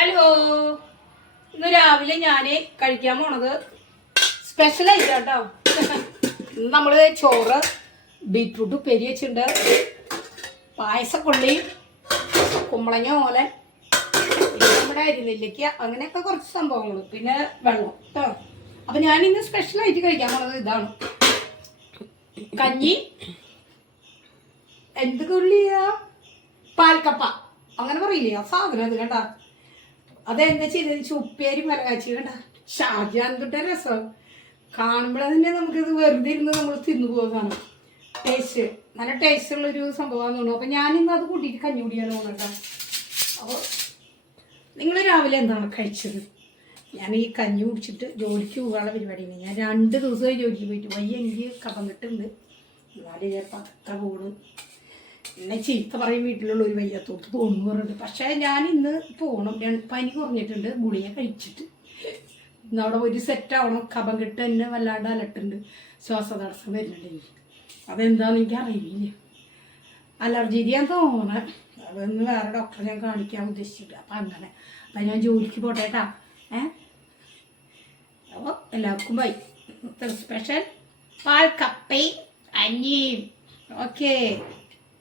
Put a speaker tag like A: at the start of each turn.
A: Hello ഇന്ന് രാവിലെ ഞാൻ കഴിക്കാൻ പോണത് സ്പെഷ്യൽ ആയിട്ട് കേട്ടോ ഇന്ന് നമ്മൾ ചോറ് ബീറ്റ്റൂട്ട് ഉപ്പേരി വെച്ചിട്ടുണ്ട്. പായസക്കൊള്ളി കുമ്പളങ്ങ പിന്നെ നമ്മുടെ അരിനെല്ലിക്ക അങ്ങനെയൊക്കെ കുറച്ച് സംഭവങ്ങൾ പിന്നെ വെള്ളം കേട്ടോ അപ്പം ഞാനിന്ന് സ്പെഷ്യലായിട്ട് കഴിക്കാൻ പോണത് ഇതാണ്. കഞ്ഞി എന്ത് കൊള്ളിയ? പാൽക്കപ്പ. അങ്ങനെ പറയില്ലേ? ആ സാധനം അത് കേട്ടാ. അതെന്താ ചെയ്തത്? ചുപ്പേരി മലകാച്ചി കേട്ടാ ഷാജാൻ തൊട്ട രസം. കാണുമ്പോഴേ തന്നെ നമുക്കിത് വെറുതെ ഇരുന്ന് നമ്മൾ തിന്നു പോകുന്നതാണ് ടേസ്റ്റ് നല്ല ടേസ്റ്റ് ഉള്ളൊരു സംഭവമാണെന്ന് തോന്നുന്നു. അപ്പം ഞാനിന്ന് അത് കൂട്ടിയിട്ട് കഞ്ഞി കുടിയാണ് കേട്ടോ അപ്പോൾ നിങ്ങൾ രാവിലെ എന്താണ് കഴിച്ചത്? ഞാൻ ഈ കഞ്ഞി കുടിച്ചിട്ട് ജോലിക്ക് പോകാനുള്ള പരിപാടിയാണ്. ഞാൻ രണ്ട് ദിവസമായി ജോലിക്ക് പോയിട്ട് വയ്യ. എനിക്ക് കപ്പം കിട്ടുന്നുണ്ട് എന്നാലും ഞാൻ പതുക്കെ പോണു. എന്നെ ചീത്ത പറയും വീട്ടിലുള്ള ഒരു വയ്യാത്തോട്ട് പോകുന്നു പറഞ്ഞിട്ട്. പക്ഷേ ഞാൻ ഇന്ന് പോകണം പനി കുറഞ്ഞിട്ടുണ്ട്. ഗുളിക കഴിച്ചിട്ട്. ഇന്ന് അവിടെ ഒരു സെറ്റ് ആവണം. കപം കെട്ട് എന്നെ വല്ലാണ്ട് അലട്ടുണ്ട് ശ്വാസതടസ്സം വരുന്നുണ്ട് എനിക്ക്. അതെന്താണെന്ന് എനിക്ക് അറിയില്ല. അലർജി ഞാൻ തോന്നണം. അതൊന്ന് വേറെ ഡോക്ടറെ ഞാൻ കാണിക്കാൻ ഉദ്ദേശിച്ചിട്ട്. അപ്പം അങ്ങനെ. അപ്പം ഞാൻ ജോലിക്ക് പോട്ടെ കേട്ടാ ഏ? അപ്പോൾ എല്ലാവർക്കും ബൈ സ്പെഷ്യൽ പാൽ കപ്പയും അഞ്ഞിയും ഓക്കേ